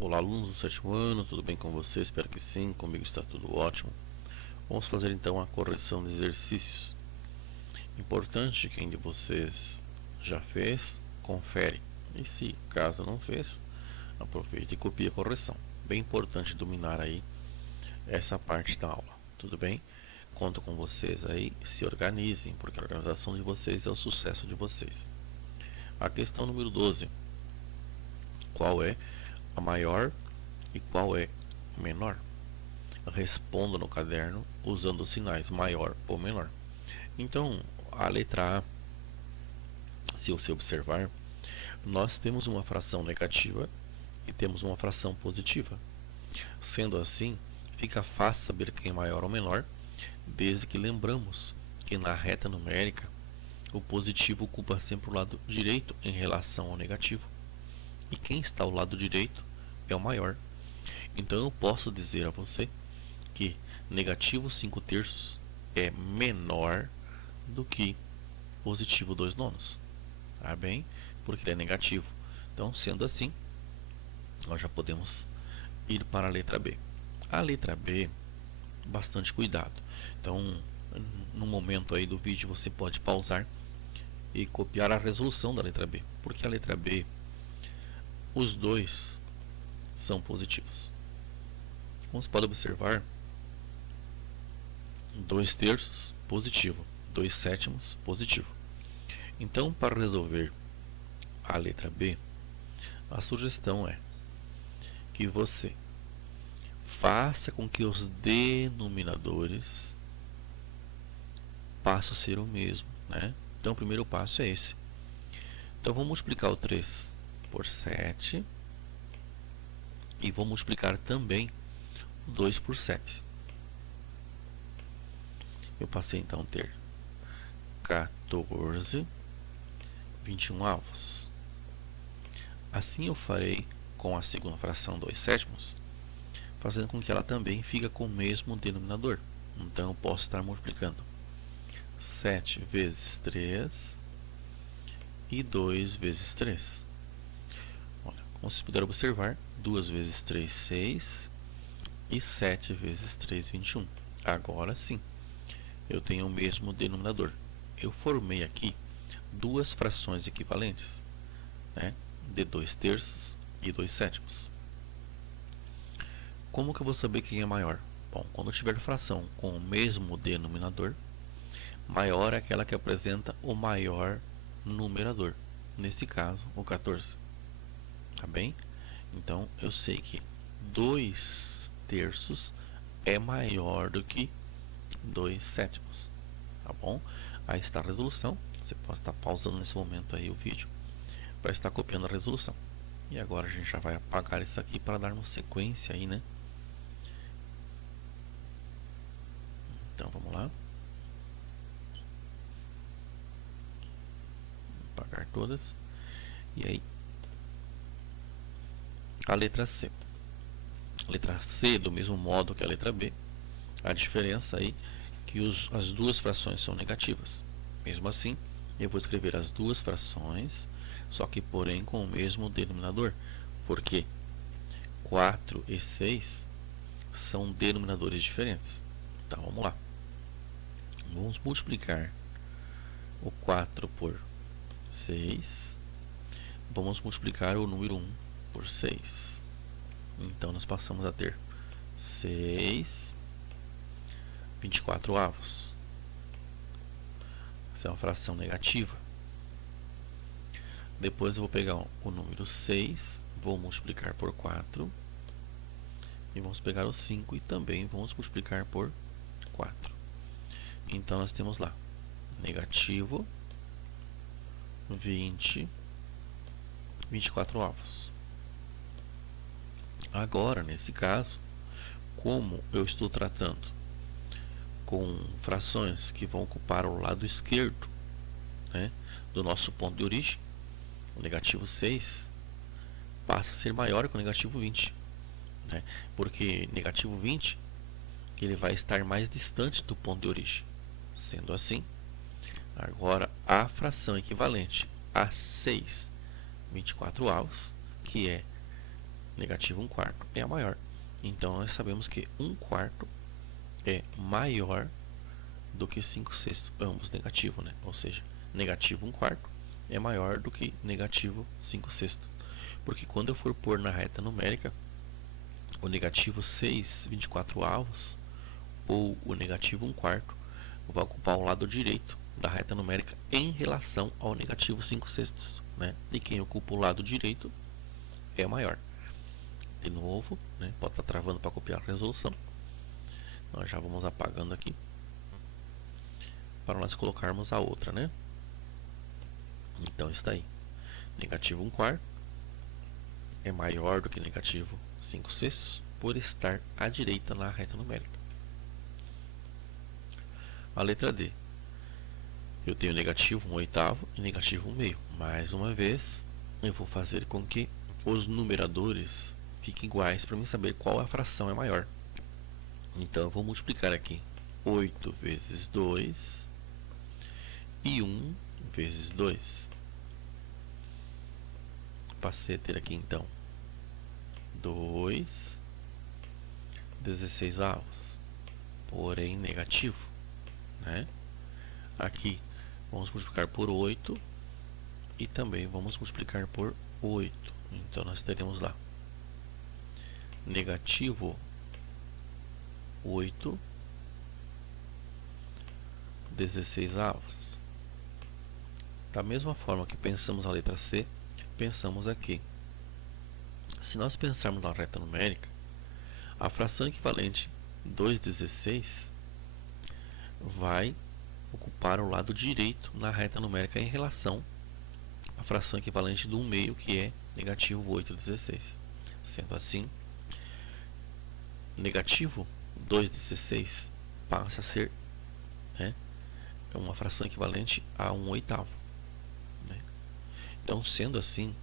Olá, alunos do sétimo ano, tudo bem com vocês? Espero que sim, comigo está tudo ótimo. Vamos fazer então a correção de exercícios. Importante, quem de vocês já fez, confere. E se caso não fez, aproveite e copie a correção. Bem importante dominar aí essa parte da aula, tudo bem? Conto com vocês aí, se organizem, porque a organização de vocês é o sucesso de vocês. A questão número 12. Qual é a maior e qual é a menor? Responda no caderno usando os sinais maior ou menor. Então, a letra A, se você observar, nós temos uma fração negativa e temos uma fração positiva. Sendo assim, fica fácil saber quem é maior ou menor, desde que lembramos que na reta numérica, o positivo ocupa sempre o lado direito em relação ao negativo, e quem está ao lado direito é o maior. Então eu posso dizer a você que negativo 5/3 é menor do que positivo 2/9. Tá bem? Porque ele é negativo. Então, sendo assim, nós já podemos ir para a letra B. A letra B, bastante cuidado. Então, no momento aí do vídeo, você pode pausar e copiar a resolução da letra B. Porque a letra B, os dois são positivos. Como você pode observar, 2/3 positivo, 2/7 positivo. Então, para resolver a letra B, a sugestão é que você faça com que os denominadores passem a ser o mesmo, né? Então, o primeiro passo é esse. Então, vamos multiplicar o 3 por 7 e vou multiplicar também o 2 por 7. Eu passei então a ter 14, 21 avos. Assim eu farei com a segunda fração 2/7, fazendo com que ela também fique com o mesmo denominador. Então eu posso estar multiplicando 7 vezes 3 e 2 vezes 3. Olha, como vocês puderam observar, 2 vezes 3, 6 e 7 vezes 3, 21. Agora sim, eu tenho o mesmo denominador. Eu formei aqui duas frações equivalentes, né, de 2/3 e 2/7. Como que eu vou saber quem é maior? Bom, quando eu tiver fração com o mesmo denominador, maior é aquela que apresenta o maior numerador. Nesse caso, o 14. Tá bem? Então, eu sei que 2/3 é maior do que 2/7. Tá bom? Aí está a resolução. Você pode estar pausando nesse momento aí o vídeo para estar copiando a resolução. E agora a gente já vai apagar isso aqui para darmos sequência aí, né? Então, vamos lá. Apagar todas. E aí, a letra C. A letra C, do mesmo modo que a letra B, a diferença aí é que as duas frações são negativas. Mesmo assim, eu vou escrever as duas frações, só que porém com o mesmo denominador, porque 4 e 6 são denominadores diferentes. Então, vamos lá. Vamos multiplicar o 4 por 6. Vamos multiplicar o número 1 por 6. Então, nós passamos a ter 6 24 avos. Essa é uma fração negativa. Depois eu vou pegar o número 6, vou multiplicar por 4. E vamos pegar o 5 e também vamos multiplicar por 4. Então nós temos lá negativo 24 avos. Agora, nesse caso, como eu estou tratando com frações que vão ocupar o lado esquerdo, né, do nosso ponto de origem, o negativo 6 passa a ser maior que o negativo 20. Né, porque negativo 20 ele vai estar mais distante do ponto de origem. Sendo assim, agora a fração equivalente a 6 24 avos, que é negativo 1/4 é a maior. Então nós sabemos que 1/4 é maior do que 5/6, ambos negativo, né? Ou seja, negativo 1/4 é maior do que negativo 5/6. Porque quando eu for pôr na reta numérica, o negativo 6/24 ou o negativo 1/4 vai ocupar o lado direito da reta numérica em relação ao negativo 5/6, né? E quem ocupa o lado direito é maior. De novo, né? Pode estar travando para copiar a resolução. Nós já vamos apagando aqui para nós colocarmos a outra, né? Então está aí. Negativo 1/4 é maior do que negativo 5/6 por estar à direita na reta numérica. A letra D. Eu tenho negativo 1/8 e negativo 1/2. Mais uma vez, eu vou fazer com que os numeradores fiquem iguais para mim saber qual a fração é maior. Então eu vou multiplicar aqui 8 vezes 2 e 1 vezes 2. Passei a ter aqui então 2 16avos, porém negativo, né? Aqui vamos multiplicar por 8 e também vamos multiplicar por 8. Então nós teremos lá negativo 8 16avos. Da mesma forma que pensamos a letra C, pensamos aqui. Se nós pensarmos na reta numérica, a fração equivalente 2/16 vai ocupar o lado direito na reta numérica em relação à fração equivalente do 1/2, que é negativo 8/16. Sendo assim, negativo 2/16 passa a ser, né, uma fração equivalente a 1/8. Né? Então, sendo assim,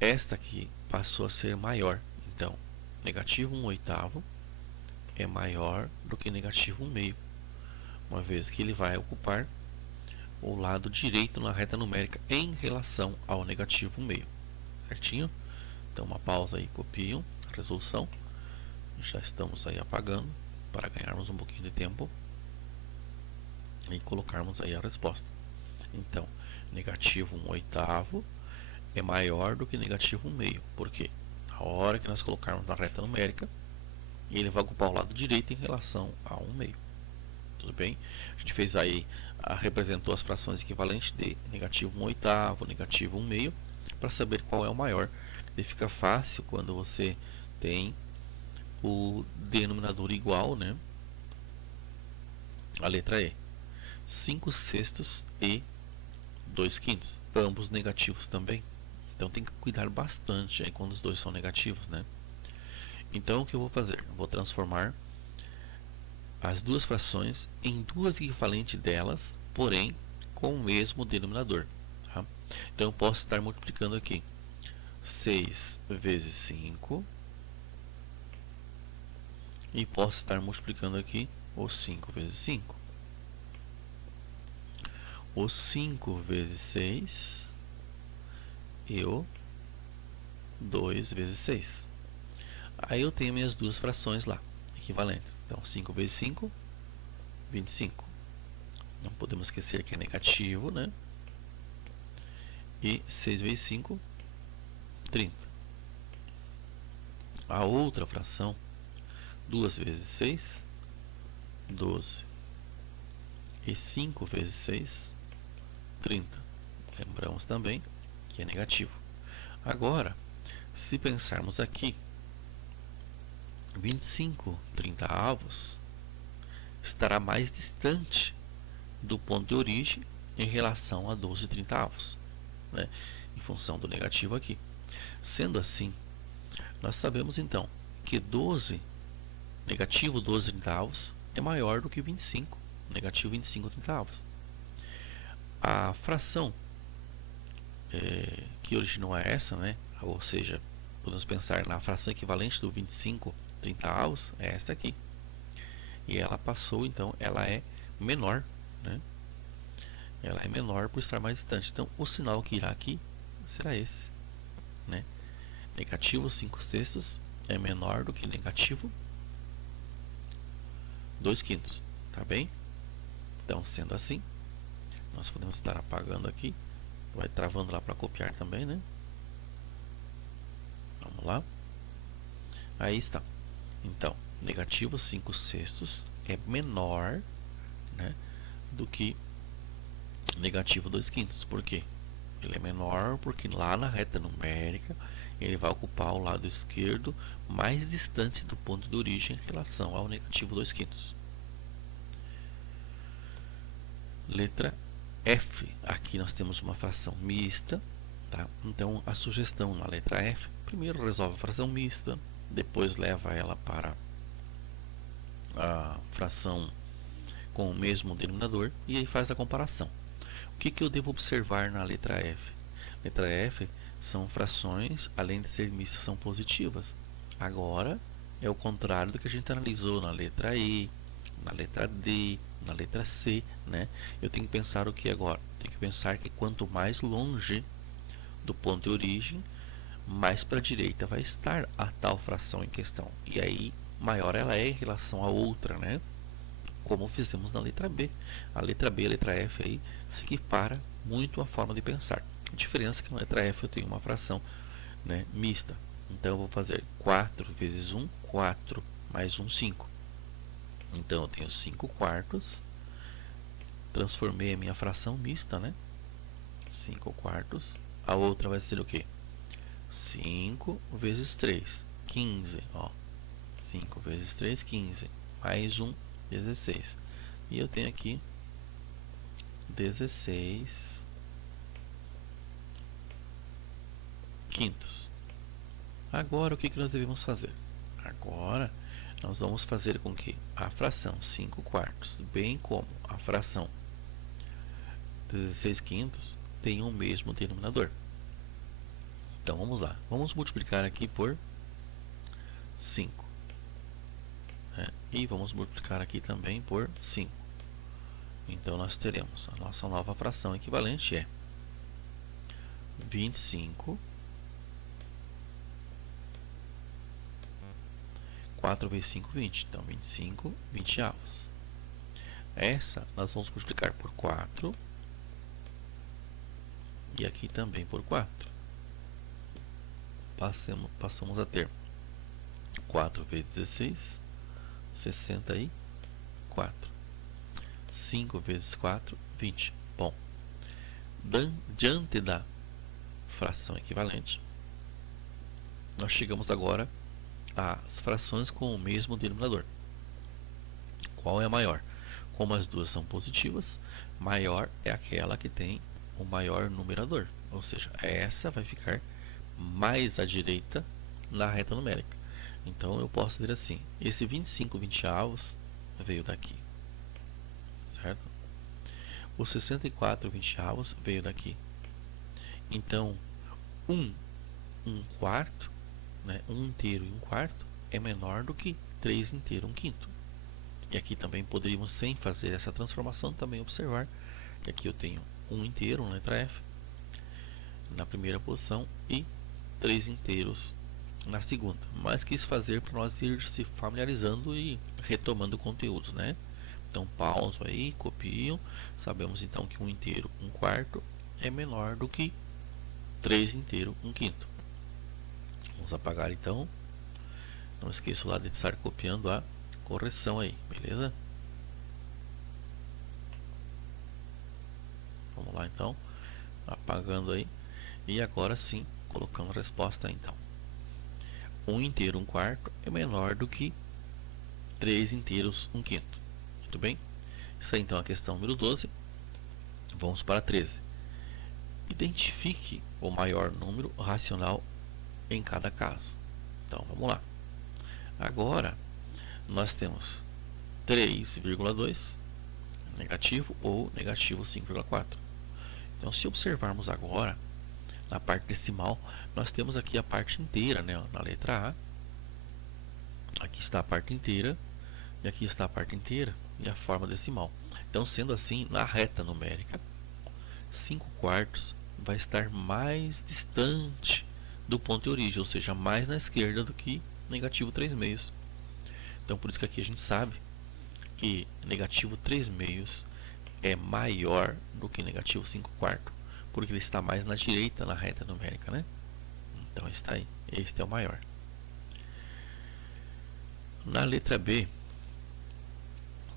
esta aqui passou a ser maior. Então, negativo 1/8 é maior do que negativo 1/2, uma vez que ele vai ocupar o lado direito na reta numérica em relação ao negativo 1/2. Certinho? Então, uma pausa aí, copiam a resolução. Já estamos aí apagando para ganharmos um pouquinho de tempo e colocarmos aí a resposta. Então, negativo 1/8 é maior do que negativo 1/2. Por quê? A hora que nós colocarmos na reta numérica, ele vai ocupar o lado direito em relação a 1/2. Tudo bem? A gente fez aí, representou as frações equivalentes de negativo 1/8, negativo 1/2, para saber qual é o maior. E fica fácil quando você tem o denominador igual, né? A letra E. 5/6 e 2/5, ambos negativos também. Então tem que cuidar bastante aí quando os dois são negativos, né? Então o que eu vou fazer? Eu vou transformar as duas frações em duas equivalentes delas, porém com o mesmo denominador. Tá? Então eu posso estar multiplicando aqui 6 vezes 5 e posso estar multiplicando aqui o 5 vezes 5. O 5 vezes 6 e o 2 vezes 6. Aí eu tenho minhas duas frações lá, equivalentes. Então 5 vezes 5, 25. Não podemos esquecer que é negativo, né? E 6 vezes 5, 30. A outra fração, 2 vezes 6, 12. E 5 vezes 6, 30. Lembramos também que é negativo. Agora, se pensarmos aqui, 25 30avos estará mais distante do ponto de origem em relação a 12 30avos, né? Em função do negativo aqui. Sendo assim, nós sabemos então que 12, negativo 12 30avos é maior do que 25, negativo 25 30avos. A fração que originou essa, né? Ou seja, podemos pensar na fração equivalente do 25 30avos, é esta aqui. E ela passou, então, ela é menor, né? Ela é menor por estar mais distante. Então, o sinal que irá aqui será esse, né? negativo 5/6 é menor do que negativo 2/5, tá bem? Então, sendo assim, nós podemos estar apagando aqui, vai travando lá para copiar também, né? Vamos lá. Aí está. Então, negativo 5/6 é menor, né, do que negativo 2/5. Por quê? Ele é menor porque lá na reta numérica ele vai ocupar o lado esquerdo mais distante do ponto de origem em relação ao negativo 2/5. Letra F. Aqui nós temos uma fração mista, tá? Então a sugestão na letra F, primeiro resolve a fração mista, depois leva ela para a fração com o mesmo denominador e aí faz a comparação. O que eu devo observar na letra F? Letra F são frações, além de ser mistas, são positivas. Agora é o contrário do que a gente analisou na letra E, na letra D, na letra C, né? Eu tenho que pensar o que agora? Tenho que pensar que quanto mais longe do ponto de origem, mais para a direita vai estar a tal fração em questão. E aí, maior ela é em relação à outra, né? Como fizemos na letra B. A letra B e a letra F aí se equipara muito à forma de pensar. A diferença é que na letra F eu tenho uma fração, né, mista. Então eu vou fazer 4 vezes 1, 4, mais 1, 5. Então eu tenho 5/4. Transformei a minha fração mista, né? 5/4. A outra vai ser o quê? 5 vezes 3, 15. Ó. 5 vezes 3, 15. Mais 1, 16. E eu tenho aqui 16 quintos. Agora o que nós devemos fazer? Agora nós vamos fazer com que a fração 5/4, bem como a fração 16 quintos, tenham o mesmo denominador. Então vamos lá, vamos multiplicar aqui por 5. Né? E vamos multiplicar aqui também por 5. Então nós teremos a nossa nova fração equivalente é 25. 4 vezes 5, 20. Então 25 20avos. Essa nós vamos multiplicar por 4. E aqui também por 4. Passamos a ter 4 vezes 16, 64. 5 vezes 4, 20. Bom, diante da fração equivalente, nós chegamos agora às frações com o mesmo denominador. Qual é a maior? Como as duas são positivas, maior é aquela que tem o maior numerador. Ou seja, essa vai ficar mais à direita na reta numérica. Então eu posso dizer assim, esse 25 20avos veio daqui, certo? O 64 20avos veio daqui. Então 1 quarto, né, 1 inteiro e 1 quarto é menor do que 3 inteiro e 1 quinto. E aqui também poderíamos, sem fazer essa transformação, também observar que aqui eu tenho 1 inteiro, letra F, na primeira posição e 3 inteiros na segunda. Mas quis fazer para nós ir se familiarizando e retomando conteúdos, né? Então pauso aí, copiam. Sabemos então que 1 inteiro, 1 quarto é menor do que 3 inteiro, 1 quinto. Vamos apagar então. Não esqueça lá de estar copiando a correção aí, beleza? Vamos lá então, apagando aí. E agora sim, colocando a resposta aí, então. 1 inteiro, 1 quarto é menor do que 3 inteiros, 1 quinto. Muito bem? Isso aí então é a questão número 12. Vamos para a 13. Identifique o maior número racional em cada caso. Então vamos lá. Agora nós temos 3,2 negativo ou negativo 5,4. Então se observarmos agora na parte decimal, nós temos aqui a parte inteira, né? Na letra A, aqui está a parte inteira e aqui está a parte inteira e a forma decimal. Então sendo assim, na reta numérica, 5 quartos vai estar mais distante do ponto de origem, ou seja, mais na esquerda do que negativo 3 meios. Então por isso que aqui a gente sabe que negativo 3 meios é maior do que negativo 5 quarto, porque ele está mais na direita na reta numérica, né? Então está aí, este é o maior. Na letra B,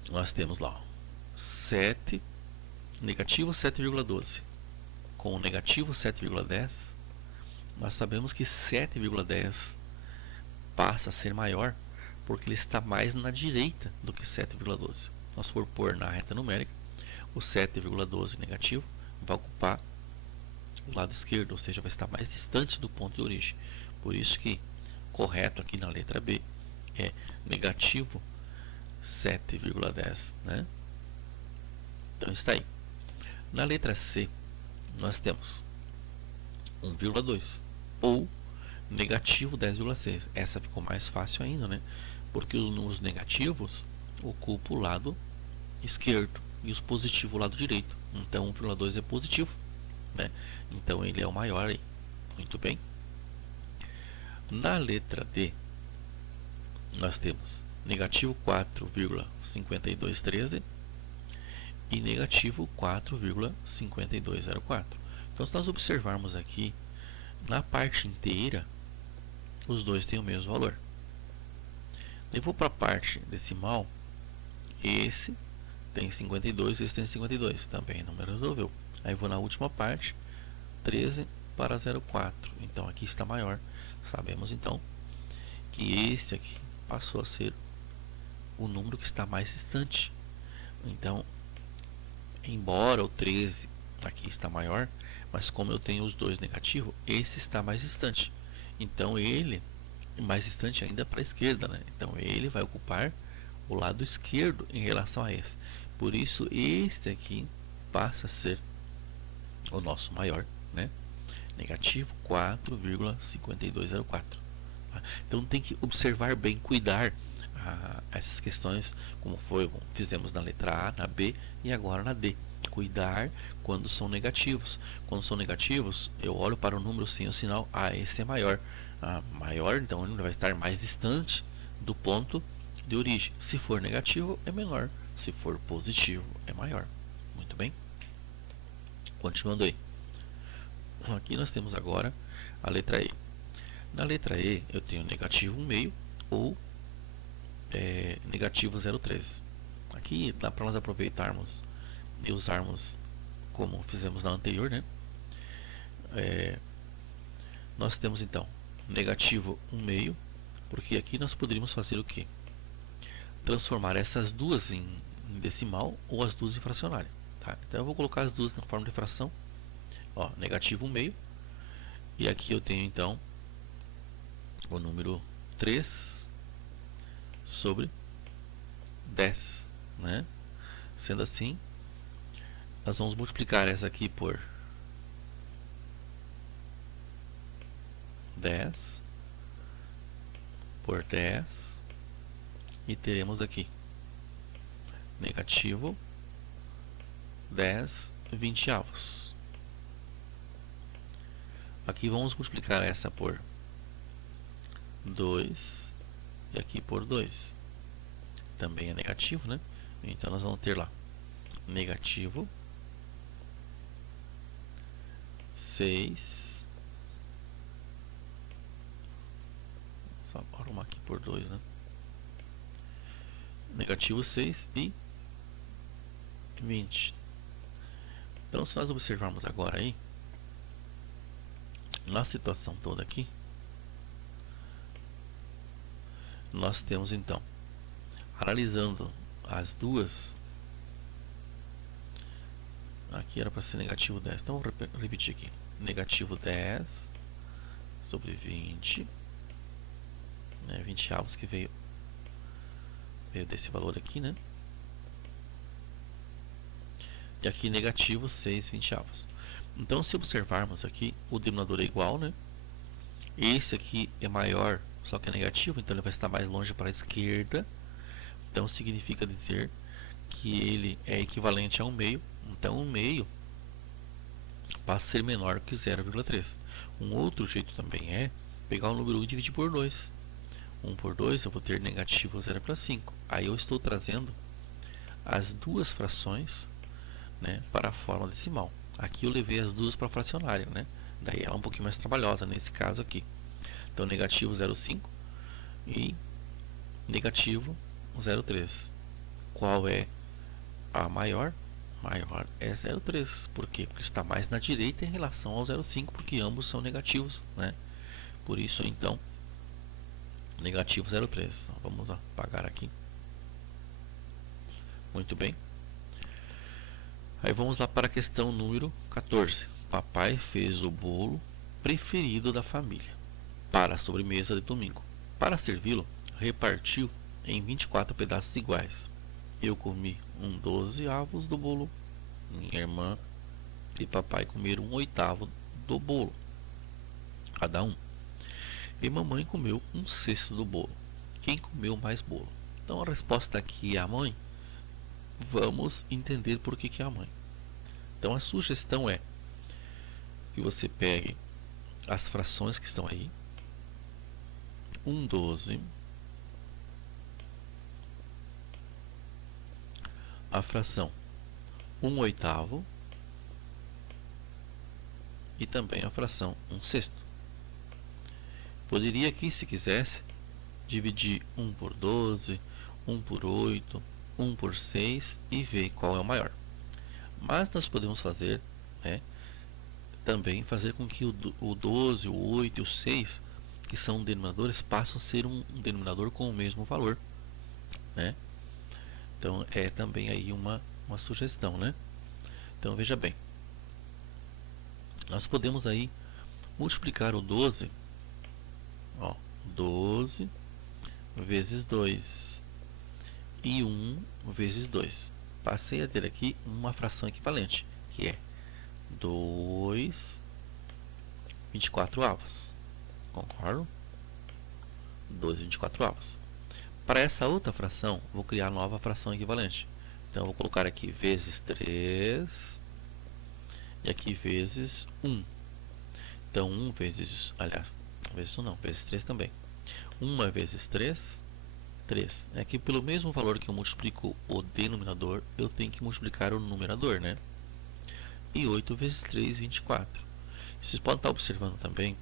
nós temos lá 7, negativo 7,12 com o negativo 7,10. Nós sabemos que 7,10 passa a ser maior porque ele está mais na direita do que 7,12. Nós for pôr na reta numérica, o 7,12 negativo vai ocupar o lado esquerdo, ou seja, vai estar mais distante do ponto de origem. Por isso que correto aqui na letra B é negativo 7,10, né? Então está aí. Na letra C, nós temos 1,2 ou negativo 10,6. Essa ficou mais fácil ainda, né? Porque os números negativos ocupam o lado esquerdo e os positivos o lado direito. Então 1,2 é positivo, né? Então ele é o maior aí. Muito bem. Na letra D, nós temos negativo 4,5213 e negativo 4,5204. Então, se nós observarmos aqui, na parte inteira, os dois têm o mesmo valor. Eu vou para a parte decimal, esse tem 52, esse tem 52, também não me resolveu. Aí vou na última parte, 13 para 0,4, então aqui está maior. Sabemos então que este aqui passou a ser o número que está mais distante. Então, embora o 13 aqui está maior, mas como eu tenho os dois negativos, esse está mais distante. Então ele é mais distante ainda para a esquerda, né? Então ele vai ocupar o lado esquerdo em relação a esse. Por isso este aqui passa a ser o nosso maior, né? Negativo 4,5204. Então tem que observar bem, cuidar essas questões, como fizemos na letra A, na B e agora na D. Cuidar quando são negativos. Quando são negativos, eu olho para o número sem o sinal, esse é maior. Maior, então ele vai estar mais distante do ponto de origem. Se for negativo, é menor. Se for positivo, é maior. Muito bem. Continuando aí. Aqui nós temos agora a letra E. Na letra E, eu tenho negativo 1,5 ou negativo 0,13. Aqui dá para nós aproveitarmos e usarmos como fizemos na anterior, né? Nós temos então negativo 1,5, porque aqui nós poderíamos fazer o que? Transformar essas duas em decimal ou as duas em fracionário. Tá? Então eu vou colocar as duas na forma de fração. Ó, negativo 1,5. E aqui eu tenho então o número 3 sobre 10, né? Sendo assim, nós vamos multiplicar essa aqui por 10 por 10 e teremos aqui negativo 10 vinte-avos. Aqui vamos multiplicar essa por 2 e aqui por 2. Também é negativo, né? Então nós vamos ter lá negativo 6. Só arrumar aqui por 2, né? Negativo 6 e 20. Então, se nós observarmos agora aí, na situação toda aqui, nós temos então, analisando as duas, aqui era para ser negativo 10, então vou repetir aqui, negativo 10 sobre 20, né, 20 avos que veio desse valor aqui, né? E aqui negativo 6 vinte-avos. Então, se observarmos aqui, o denominador é igual, né? Esse aqui é maior, só que é negativo, então ele vai estar mais longe para a esquerda. Então, significa dizer que ele é equivalente a 1,5. Então, 1,5 passa a ser menor que 0,3. Um outro jeito também é pegar o número 1 e dividir por 2. 1 por 2 eu vou ter negativo 0,5. Aí eu estou trazendo as duas frações, né, para a forma decimal. Aqui eu levei as duas para a fracionária, né? Daí ela é um pouquinho mais trabalhosa nesse caso aqui. Então negativo 0,5 e negativo 0,3. Qual é a maior? Maior é 0,3. Por quê? Porque está mais na direita em relação ao 0,5, porque ambos são negativos, né? Por isso, então, negativo 0,3. Então, vamos apagar aqui. Muito bem. Aí vamos lá para a questão número 14. Papai fez o bolo preferido da família para a sobremesa de domingo. Para servi-lo, repartiu em 24 pedaços iguais. Eu comi 1/12 do bolo. Minha irmã e papai comeram 1/8 do bolo, cada um. E mamãe comeu 1/6 do bolo. Quem comeu mais bolo? Então a resposta aqui é a mãe. Vamos entender por que é a mãe. Então a sugestão é que você pegue as frações que estão aí. 1/12, a fração 1/8 e também a fração 1/6. Poderia aqui, se quisesse, dividir 1 por 12, 1 por 8, 1 por 6 e ver qual é o maior. Mas nós podemos fazer, né, também fazer com que o 12, o 8 e o 6, que são denominadores, passem a ser um denominador com o mesmo valor, né? Então é também aí uma sugestão, né? Então veja bem, nós podemos aí multiplicar o 12, ó, 12 vezes 2 e 1 vezes 2. Passei a ter aqui uma fração equivalente, que é 2/24. Concordo? 2/24. Para essa outra fração, vou criar nova fração equivalente. Então, vou colocar aqui vezes 3 e aqui vezes 1. Então, 1 vezes, aliás, vezes 1 não, vezes 3 também. 1 vezes 3, 3. Aqui, pelo mesmo valor que eu multiplico o denominador, eu tenho que multiplicar o numerador, né? E 8 vezes 3, 24. Vocês podem estar observando também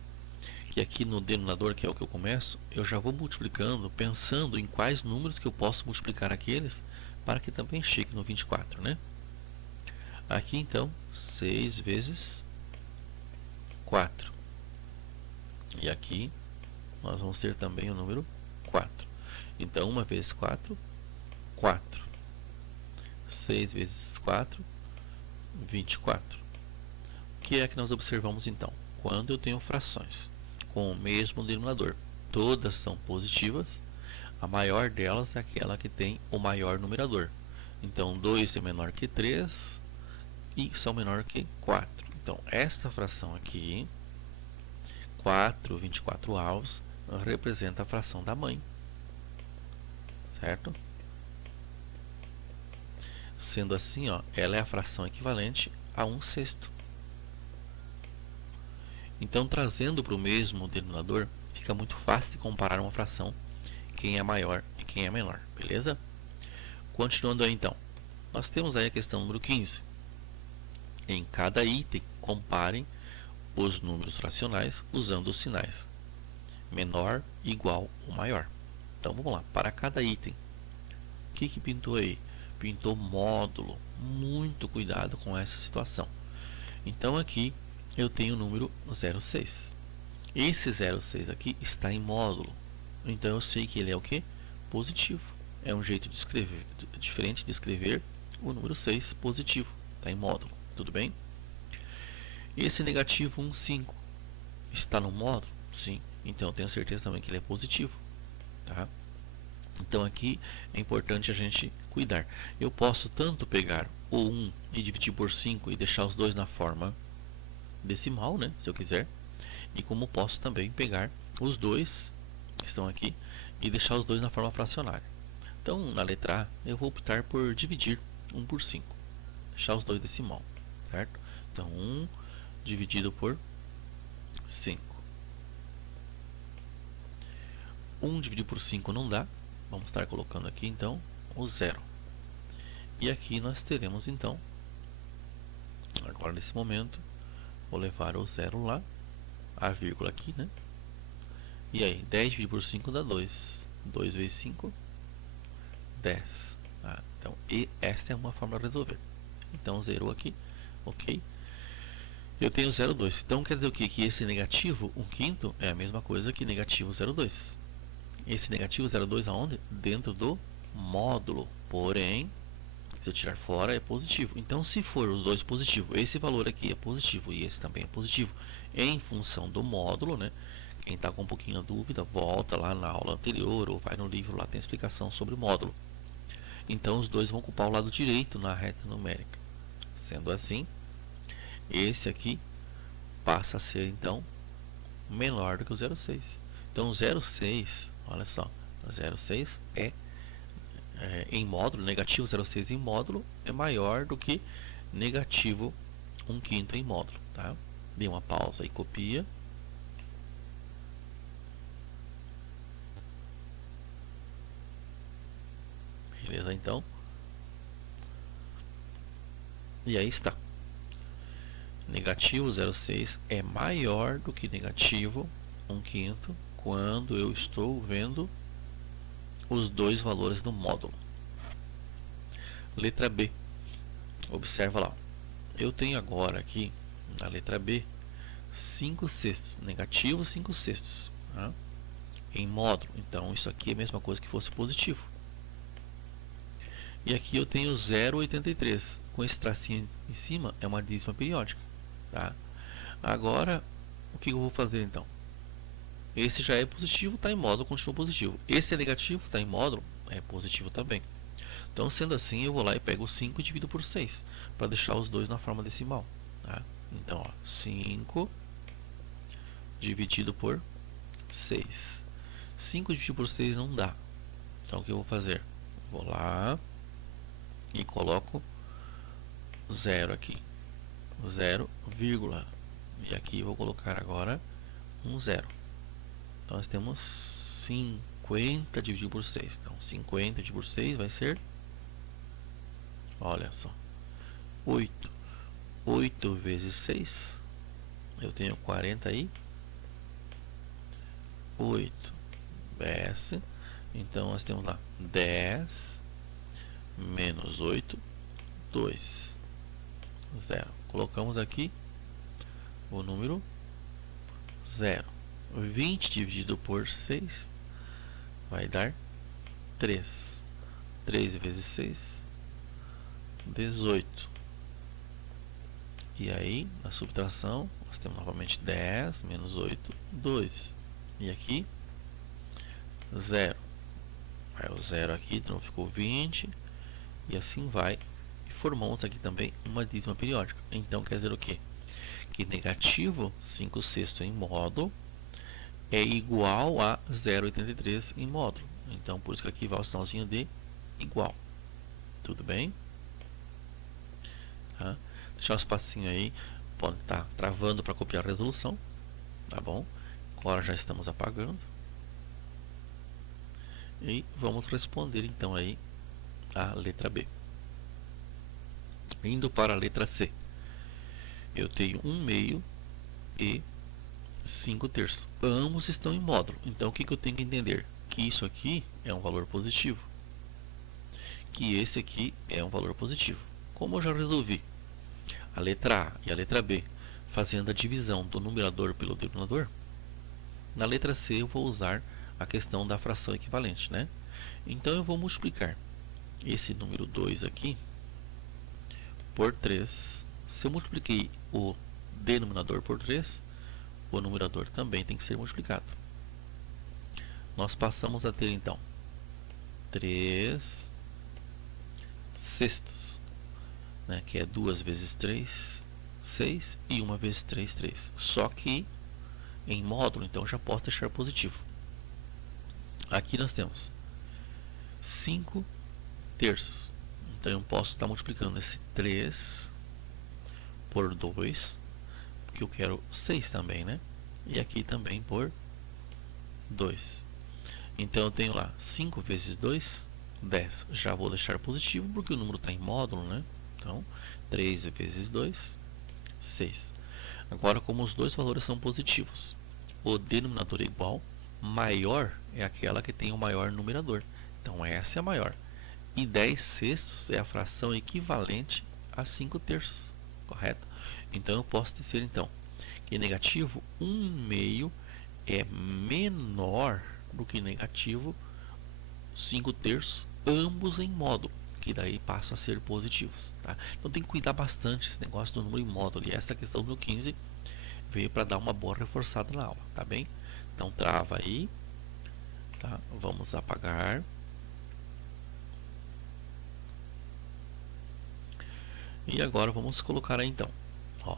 que aqui no denominador, que é o que eu começo, eu já vou multiplicando, pensando em quais números que eu posso multiplicar aqueles, para que também chegue no 24, né? Aqui então, 6 vezes 4. E aqui, nós vamos ter também o número 4. Então, 1 vezes 4, 4. 6 vezes 4, 24. O que é que nós observamos então? Quando eu tenho frações com o mesmo denominador, todas são positivas, a maior delas é aquela que tem o maior numerador. Então, 2 é menor que 3 e são menor que 4. Então, esta fração aqui, 4/24, representa a fração da mãe, certo? Sendo assim, ó, ela é a fração equivalente a 1/6. Então, trazendo para o mesmo denominador, fica muito fácil de comparar uma fração, quem é maior e quem é menor, beleza? Continuando aí então, nós temos aí a questão número 15. Em cada item, comparem os números racionais usando os sinais menor, igual ou maior. Então vamos lá, para cada item, o que pintou aí? Pintou módulo. Muito cuidado com essa situação. Então aqui eu tenho o número 0,6. Esse 0,6 aqui está em módulo. Então eu sei que ele é o que? Positivo. É um jeito de escrever, diferente de escrever o número 6 positivo. Está em módulo. Tudo bem? Esse negativo 1,5 está no módulo? Sim. Então eu tenho certeza também que ele é positivo. Tá? Então aqui é importante a gente cuidar. Eu posso tanto pegar o 1 e dividir por 5 e deixar os dois na forma decimal, né, se eu quiser. E como posso também pegar os dois que estão aqui e deixar os dois na forma fracionária. Então, na letra A, eu vou optar por dividir 1 por 5. Deixar os dois decimal, certo? Então, 1 dividido por 5. 1 dividido por 5 não dá. Vamos estar colocando aqui então o 0. E aqui nós teremos então, agora nesse momento, vou levar o 0 lá, a vírgula aqui, né? E aí, 10 dividido por 5 dá 2. 2 vezes 5, 10. Então, esta é uma forma de resolver. Então, zerou aqui, ok. Eu tenho 0,2. Então, quer dizer o quê? Que esse negativo, 1/5, é a mesma coisa que negativo 0,2. Esse negativo 0,2 aonde? Dentro do módulo. Porém, se eu tirar fora, é positivo. Então, se for os dois positivos, esse valor aqui é positivo e esse também é positivo, em função do módulo, né? Quem está com um pouquinho de dúvida, volta lá na aula anterior ou vai no livro, lá tem explicação sobre o módulo. Então, os dois vão ocupar o lado direito na reta numérica. Sendo assim, esse aqui passa a ser, então, menor do que o 0,6. Então, o 0,6, olha só, o 0,6 em módulo, negativo 0,6 em módulo é maior do que negativo 1/5 em módulo. Tá? Dê uma pausa e copia. Beleza, então. E aí está. Negativo 0,6 é maior do que negativo 1/5 quando eu estou vendo os dois valores do módulo. Letra B. Observa lá. Eu tenho agora aqui, na letra B, 5/6, negativo 5/6, tá? Em módulo. Então, isso aqui é a mesma coisa que fosse positivo. E aqui eu tenho 0,83. Com esse tracinho em cima, é uma dízima periódica. Tá? Agora, o que eu vou fazer então? Esse já é positivo, está em módulo, continua positivo. Esse é negativo, está em módulo, é positivo também. Então, sendo assim, eu vou lá e pego o 5 e divido por 6, para deixar os dois na forma decimal. Tá? Então, ó, 5 dividido por 6. 5 dividido por 6 não dá. Então, o que eu vou fazer? Vou lá e coloco 0 aqui. 0, vírgula. E aqui eu vou colocar agora um 0. Então, nós temos 50 dividido por 6. Então, 50 dividido por 6 vai ser, olha só, 8. 8 vezes 6, eu tenho 48. BS. Então, nós temos lá 10 menos 8, 2, 0. Colocamos aqui o número 0. 20 dividido por 6 vai dar 3. 3 vezes 6, 18. E aí, na subtração, nós temos novamente 10 menos 8, 2. E aqui, 0. Vai o 0 aqui, então ficou 20. E assim vai. E formamos aqui também uma dízima periódica. Então, quer dizer o quê? Que negativo 5/6 em módulo é igual a 0,83 em módulo. Então, por isso que aqui vai o sinalzinho de igual. Tudo bem? Tá? Deixar um espacinho aí. Pode estar travando para copiar a resolução. Tá bom? Agora já estamos apagando. E vamos responder então aí a letra B. Indo para a letra C. Eu tenho 1/2 e 5/3. Ambos estão em módulo. Então, o que eu tenho que entender? Que isso aqui é um valor positivo. Que esse aqui é um valor positivo. Como eu já resolvi a letra A e a letra B fazendo a divisão do numerador pelo denominador, na letra C eu vou usar a questão da fração equivalente, né? Então, eu vou multiplicar esse número 2 aqui por 3. Se eu multipliquei o denominador por 3, o numerador também tem que ser multiplicado. Nós passamos a ter então 3 sextos, né, que é 2 vezes 3, 6, e 1 vezes 3, 3. Só que em módulo, então já posso deixar positivo. Aqui nós temos 5 terços. Então eu posso estar multiplicando esse 3 por 2, porque eu quero 6 também, né? e aqui também por 2. Então eu tenho lá 5 vezes 2, 10. Já vou deixar positivo porque o número está em módulo, né? Então 3 vezes 2, 6. Agora, como os dois valores são positivos, o denominador é igual, maior é aquela que tem o maior numerador. Então essa é a maior. E 10 sextos é a fração equivalente a 5 terços, correto? Então eu posso dizer então que negativo 1/2 é menor do que negativo 5 terços, ambos em módulo, que daí passam a ser positivos. Tá? Então tem que cuidar bastante esse negócio do número em módulo. E essa questão do 15 veio para dar uma boa reforçada na aula, tá bem? Então trava aí, tá? Vamos apagar. E agora vamos colocar aí então, ó,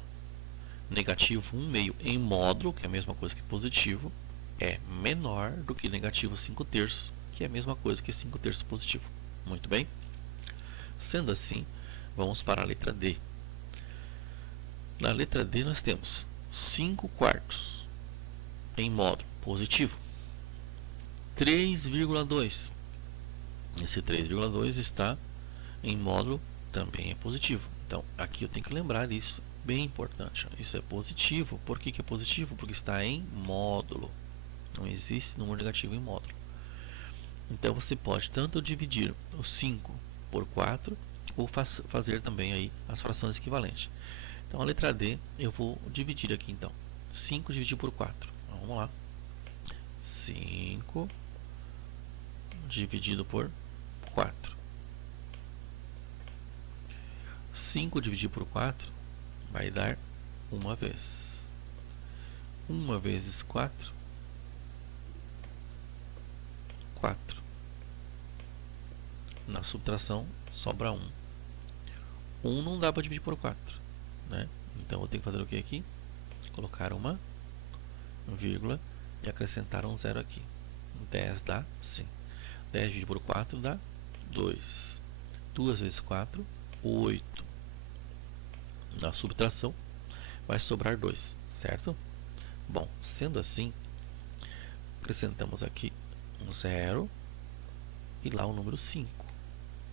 negativo 1/2 em módulo, que é a mesma coisa que positivo, é menor do que negativo 5 terços, que é a mesma coisa que 5 terços positivo. Muito bem? Sendo assim, vamos para a letra D. Na letra D nós temos 5 quartos em módulo positivo, 3,2. Esse 3,2 está em módulo também é positivo. Então aqui eu tenho que lembrar isso, bem importante. Isso é positivo. Por que é positivo? Porque está em módulo. Não existe número negativo em módulo. Então você pode tanto dividir o 5 por 4 ou fazer também aí as frações equivalentes. Então a letra D eu vou dividir aqui então. 5 dividido por 4. Então, vamos lá. 5 dividido por 4. 5 dividido por 4 vai dar uma vez. 1 vezes 4, 4. Na subtração sobra 1. 1 não dá para dividir por 4, né? Então eu tenho que fazer o que aqui? Colocar uma vírgula e acrescentar um zero aqui. 10 dá 5. 10 dividido por 4 dá 2. 2 vezes 4, 8. Na subtração vai sobrar 2, certo? Bom, sendo assim, acrescentamos aqui um zero e lá o número 5.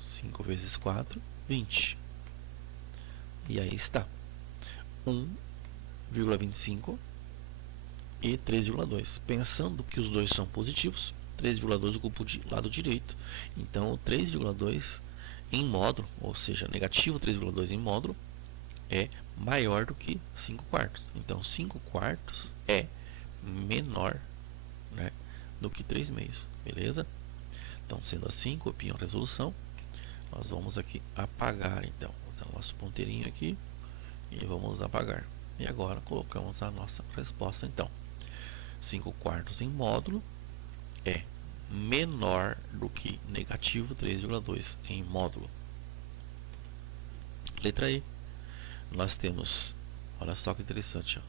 5 vezes 4, 20. E aí está. 1,25 e 3,2. Pensando que os dois são positivos, 3,2 ocupa o lado direito. Então, o 3,2 em módulo, ou seja, negativo 3,2 em módulo, é maior do que 5 quartos. Então, 5 quartos é menor, né, do que 3 meios. Beleza? Então, sendo assim, copiam a resolução. Nós vamos aqui apagar, então. Vou dar o nosso ponteirinho aqui e vamos apagar. E agora colocamos a nossa resposta, então. 5 quartos em módulo é menor do que negativo 3,2 em módulo. Letra E. Nós temos, olha só que interessante, ó.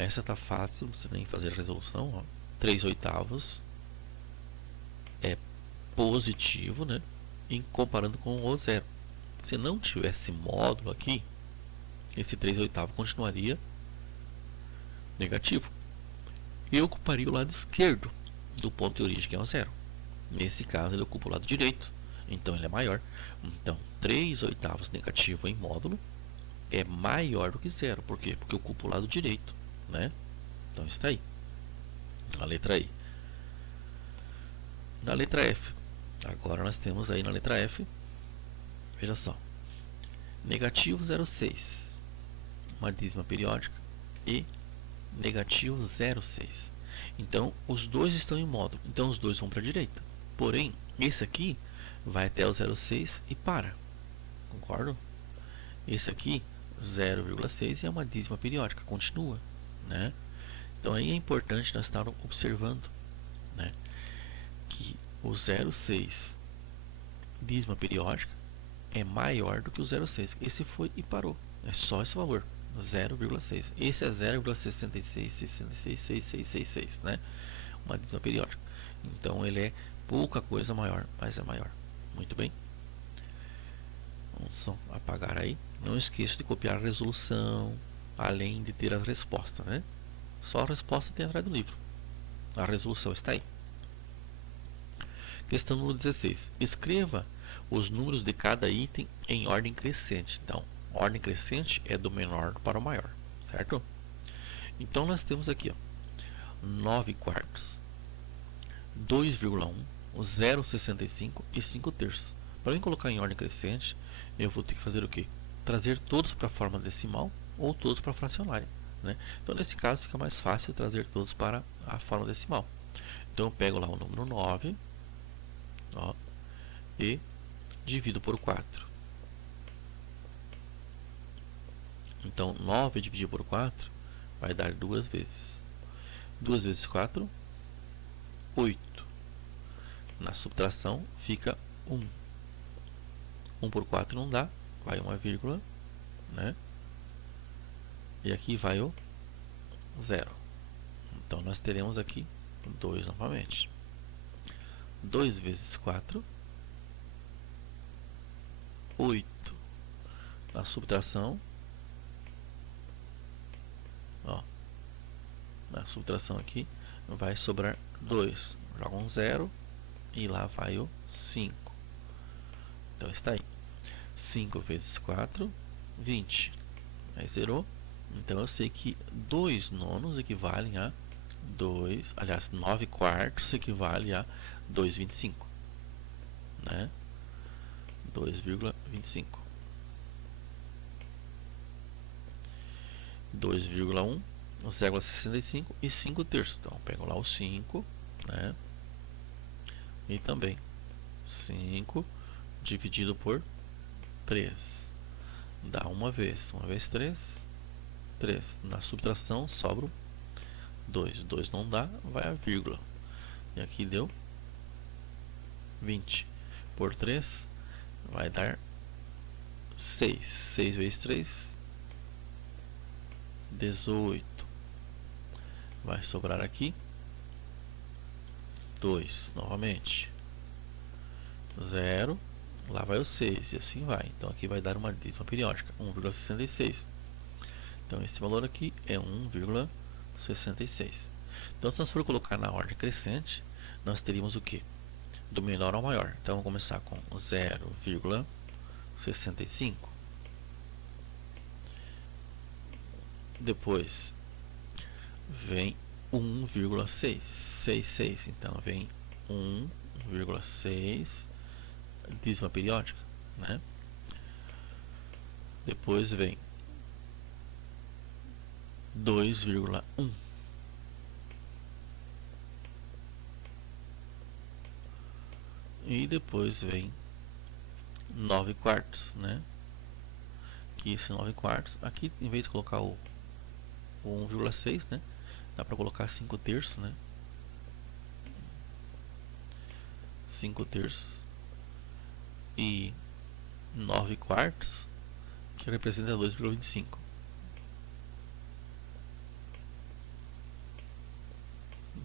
Essa tá fácil, não precisa nem fazer a resolução, ó. 3/8 é positivo, né? E comparando com o zero. Se não tivesse módulo aqui, esse 3/8 continuaria negativo. E ocuparia o lado esquerdo do ponto de origem, que é o zero. Nesse caso, ele ocupa o lado direito, então ele é maior. Então, 3/8 negativo em módulo é maior do que zero. Por quê? Porque ocupa o lado direito, né? Então está aí. A letra I. Na letra F. Agora nós temos aí na letra F, veja só, negativo 0,6, uma dízima periódica, e negativo 0,6. Então, os dois estão em módulo, então os dois vão para a direita. Porém, esse aqui vai até o 0,6 e para. Concordo? Esse aqui, 0,6, é uma dízima periódica, continua, né? Então, aí é importante nós estarmos observando, né, que o 0,6 dízima periódica é maior do que o 0,6. Esse foi e parou. É só esse valor, 0,6. Esse é 0,66666666, né? Uma dízima periódica. Então ele é pouca coisa maior, mas é maior. Muito bem. Vamos só apagar aí. Não esqueça de copiar a resolução, além de ter as respostas, né? Só a resposta tem atrás do livro. A resolução está aí. Questão número 16. Escreva os números de cada item em ordem crescente. Então, ordem crescente é do menor para o maior, certo? Então, nós temos aqui, ó, 9 quartos, 2,1, 0,65 e 5 terços. Para eu colocar em ordem crescente, eu vou ter que fazer o quê? Trazer todos para a forma decimal ou todos para a fracionária, né? Então, nesse caso, fica mais fácil trazer todos para a forma decimal. Então, eu pego lá o número 9, ó, e divido por 4. Então, 9 dividido por 4 vai dar 2 vezes. 2 vezes 4, 8. Na subtração fica 1. 1 por 4 não dá, vai uma vírgula, né? E aqui vai o 0. Então, nós teremos aqui 2 novamente. 2 vezes 4, 8. Na subtração, ó, na subtração aqui vai sobrar 2. Joga um 0 e lá vai o 5. Então está aí. 5 vezes 4, 20. Aí zerou. Então eu sei que 2 nonos equivalem a 2, aliás, 9 quartos equivale a 2,25, né? 2,25. 2,1, 0,65 e 5 terços. Então, pego lá o 5, né? E também 5 dividido por 3. Dá uma vez 3, 3. Na subtração sobra 2. 2 não dá, vai a vírgula. E aqui deu 20. Por 3 vai dar 6. 6 vezes 3, 18. Vai sobrar aqui 2 novamente. 0. Lá vai o 6 e assim vai. Então aqui vai dar uma dízima periódica, 1,66. Então esse valor aqui é 1,66. Então se nós for colocar na ordem crescente, nós teríamos o que? Do menor ao maior. Então vamos começar com 0,65. Depois vem 1,666. Então vem 1,6 dízima periódica, né? Depois vem 2,1. E depois vem 9 quartos, né? Que esse 9 quartos, aqui em vez de colocar o 1,6, né? Dá para colocar 5 terços, né? 5 terços e 9 quartos, que representa 2,25.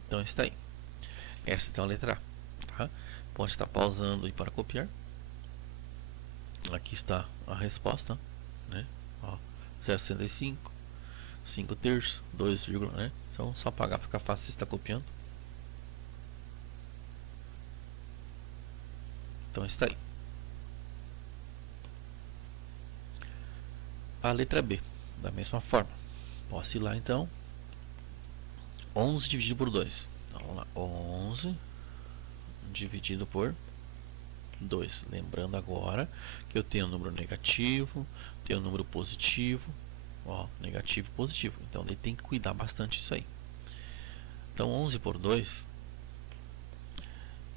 Então está aí. Essa então é a letra A. Tá? Pode estar pausando e para copiar. Aqui está a resposta, né? 0,65, 5 terços, 2, né? Então só apagar, fica fácil você estar copiando. Então está aí. A letra B, da mesma forma. Posso ir lá então. 11 dividido por 2. Então vamos lá. 11 dividido por 2. Lembrando agora que eu tenho um número negativo, tenho um número positivo. Ó, negativo e positivo. Então ele tem que cuidar bastante disso aí. Então 11 por 2,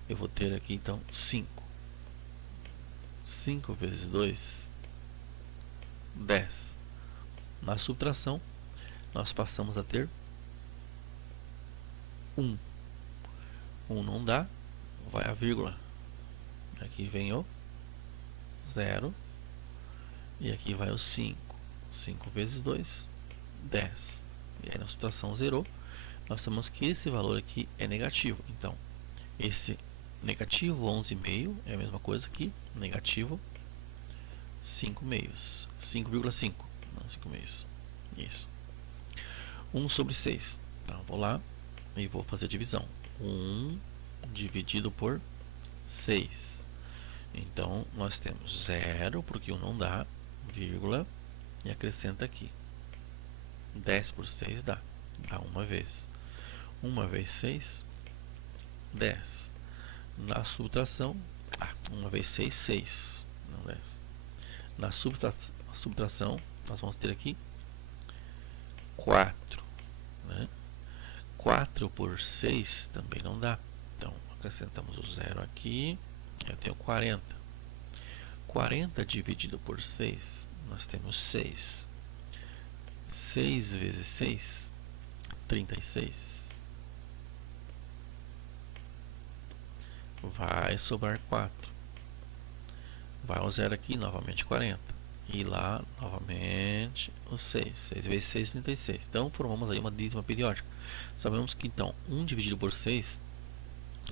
eu vou ter aqui então 5. 5 vezes 2, 10. Na subtração, nós passamos a ter 1. 1 não dá, vai a vírgula. Aqui vem o 0. E aqui vai o 5. 5 vezes 2, 10. E aí na subtração zerou. Nós sabemos que esse valor aqui é negativo. Então, esse negativo 11,5 é a mesma coisa que negativo 5 meios. 5,5. Não, 5 meios. Isso. 1 sobre 6. Então, vou lá e vou fazer a divisão. 1 dividido por 6. Então, nós temos 0, porque 1 não dá, vírgula, e acrescenta aqui. 10 por 6 dá uma vez. 1 vezes 6, 10. Na subtração, 1 vezes 6, 6. Não 10. Na subtração, nós vamos ter aqui 4. Né? 4 por 6 também não dá. Então, acrescentamos o 0 aqui. Eu tenho 40. 40 dividido por 6, nós temos 6. 6 vezes 6, 36. Vai sobrar 4. Vai ao 0 aqui, novamente 40. E lá, novamente, o 6. 6 vezes 6, 36. Então, formamos aí uma dízima periódica. Sabemos que, então, 1 dividido por 6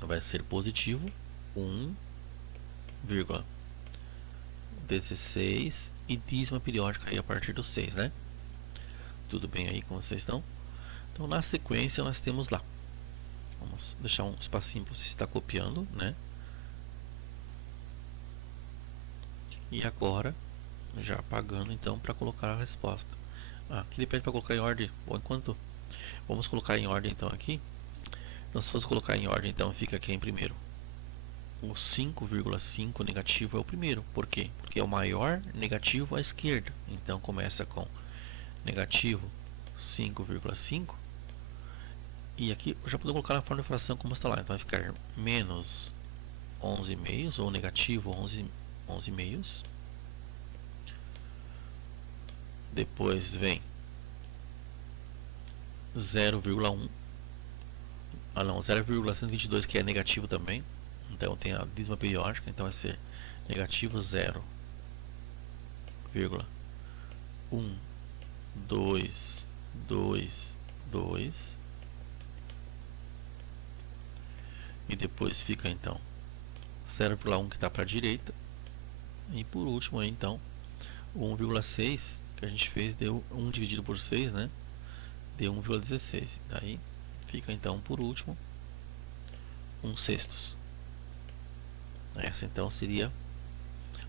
vai ser positivo 1,16 e dízima periódica aí a partir do 6, né? Tudo bem aí com vocês estão? Então, na sequência, nós temos lá. Vamos deixar um espacinho para você estar copiando, né? E agora, já apagando então para colocar a resposta. Aqui ele pede para colocar em ordem. Bom, enquanto vamos colocar em ordem então aqui. Então, se fosse colocar em ordem, então fica aqui em primeiro. O 5,5 negativo é o primeiro. Por quê? Porque é o maior negativo à esquerda. Então começa com negativo 5,5. E aqui eu já posso colocar na forma de fração como está lá. Então vai ficar menos 11 meios ou negativo 11 meios. Depois vem 0,1. Ah não, 0,122 que é negativo também. Então tem a dízima periódica, então vai ser negativo 0,1222. E depois fica então 0,1 que está para a direita. E por último aí, então 1,6 que a gente fez deu 1 dividido por 6, né? Deu 1,16. Daí fica então por último 1/6. Essa então seria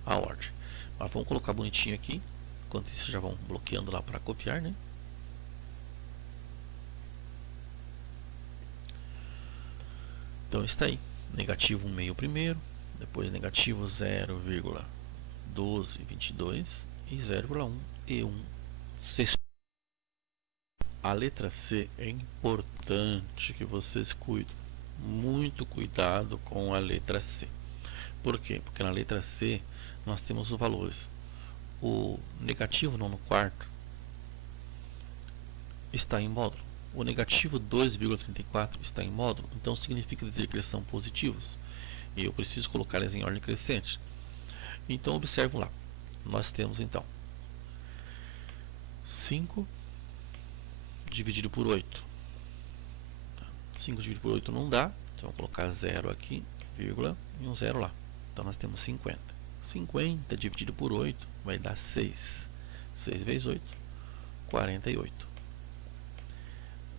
a ordem. Mas vamos colocar bonitinho aqui. Enquanto isso já vão bloqueando lá para copiar, né? Então está aí. Negativo 1 meio primeiro. Depois negativo 0,1222 e 0,1 e 1/6. A letra C é importante que vocês cuidem. Muito cuidado com a letra C. Por quê? Porque na letra C nós temos os valores. O negativo 9/4 está em módulo. O negativo 2,34 está em módulo. Então significa dizer que eles são positivos. E eu preciso colocar eles em ordem crescente. Então observe lá. Nós temos então 5 dividido por 8. 5 dividido por 8 não dá. Então vou colocar 0 aqui, vírgula, e um 0 lá. Então nós temos 50. 50 dividido por 8 vai dar 6. 6 vezes 8, 48.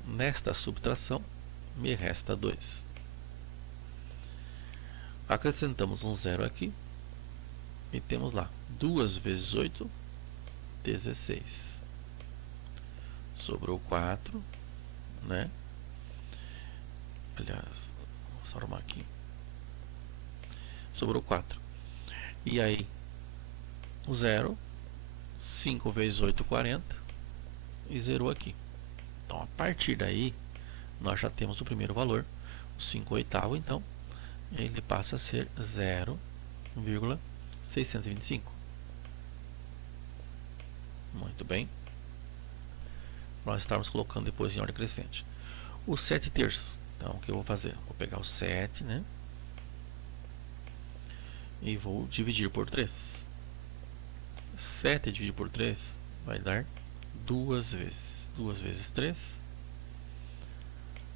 Nesta subtração, me resta 2. Acrescentamos um 0 aqui. E temos lá 2 vezes 8, 16. Sobrou 4, né? Aliás, vou arrumar aqui. Sobrou 4. E aí, o 0, 5 vezes 8, 40. E zerou aqui. Então, a partir daí, nós já temos o primeiro valor. O 5/8, então, ele passa a ser 0,625. Muito bem. Nós estamos colocando depois em ordem crescente. O 7/3. Então, o que eu vou fazer? Vou pegar o 7, né? E vou dividir por 3. 7 dividido por 3 vai dar 2 vezes. 2 vezes 3.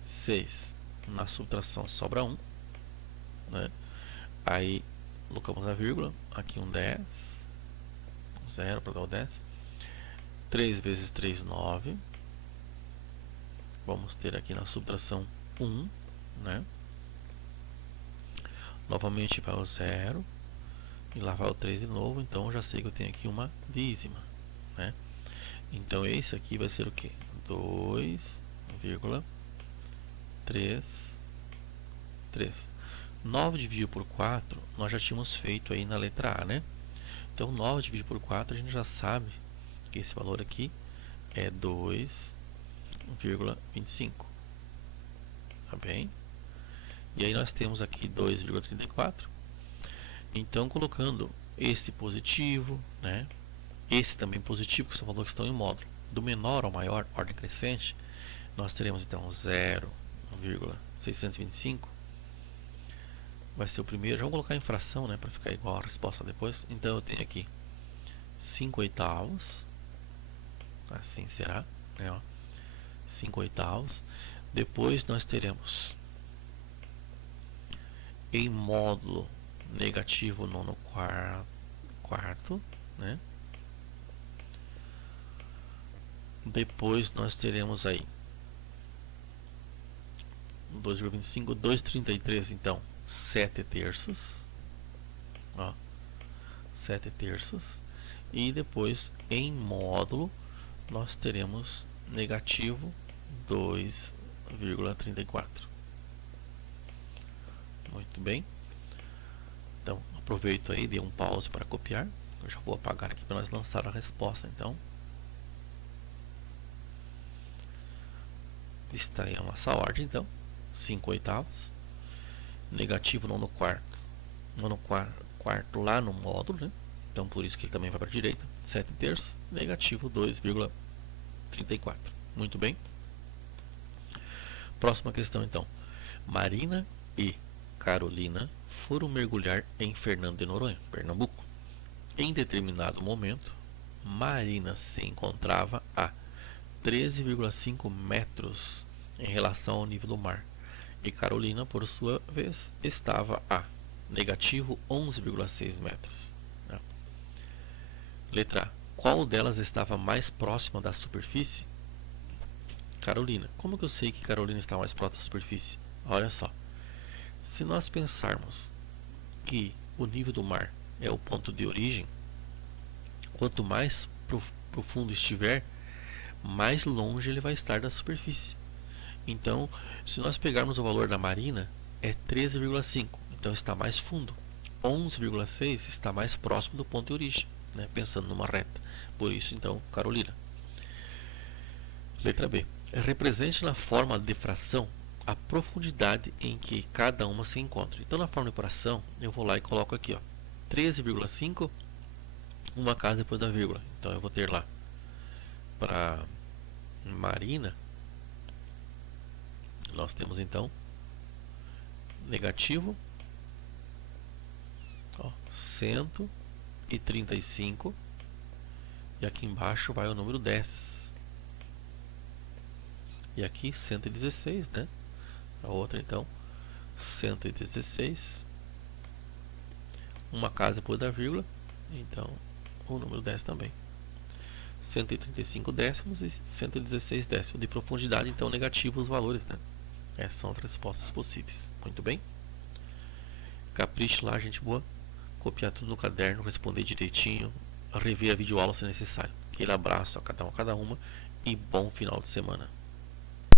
6. Na subtração sobra 1. Né? Aí, colocamos a vírgula. Aqui um 10. 0 para dar o 10. 3 vezes 3, 9. vamos ter aqui na subtração 1, né? Novamente vai o 0, e lá vai o 3 de novo, então eu já sei que eu tenho aqui uma dízima, né? Então esse aqui vai ser o que? 2,33. 9 dividido por 4, nós já tínhamos feito aí na letra A, né? Então 9 dividido por 4, a gente já sabe que esse valor aqui é 2,25. Tá bem? E aí nós temos aqui 2,34. Então colocando esse positivo, né? Esse também positivo, que são valores que estão em módulo, do menor ao maior, ordem crescente, nós teremos então 0,625. Vai ser o primeiro. Já vou colocar em fração, né, para ficar igual a resposta depois. Então eu tenho aqui 5 oitavos. Assim será, né, ó, 5 oitavos. Depois nós teremos em módulo negativo nono quarto, né? Depois nós teremos aí 2,25, 2,33, então 7 terços, ó, 7 terços. E depois em módulo nós teremos negativo 2,34. Muito bem. Então aproveito aí, dei um pause para copiar. Eu já vou apagar aqui para nós lançar a resposta. Então está aí a nossa ordem. Então 5 oitavos, negativo nono quarto lá no módulo, né? Então por isso que ele também vai para a direita. 7 terços, negativo 2,34. Muito bem. Próxima questão então. Marina e Carolina foram mergulhar em Fernando de Noronha, Pernambuco. Em determinado momento, Marina se encontrava a 13,5 metros em relação ao nível do mar, e Carolina, por sua vez, estava a negativo 11,6 metros. Letra A. Qual delas estava mais próxima da superfície? Carolina. Como que eu sei que Carolina está mais próxima da superfície? Olha só. Se nós pensarmos que o nível do mar é o ponto de origem, quanto mais profundo estiver, mais longe ele vai estar da superfície. Então, se nós pegarmos o valor da Marina, é 13,5, então está mais fundo. 11,6 está mais próximo do ponto de origem, né? Pensando numa reta. Por isso, então, Carolina. Letra B. Represente na forma de fração a profundidade em que cada uma se encontra. Então, na forma de fração, eu vou lá e coloco aqui, ó, 13,5, uma casa depois da vírgula. Então, eu vou ter lá para Marina, nós temos então negativo, ó, 135, e aqui embaixo vai o número 10. E aqui 116, né? A outra então 116, uma casa depois da vírgula, então o número 10 também. 135 décimos e 116 décimos de profundidade, então negativo os valores, né? Essas são as respostas possíveis. Muito bem? Capriche lá, gente boa. Copiar tudo no caderno, responder direitinho, rever a videoaula se necessário. Aquele abraço a cada uma e bom final de semana.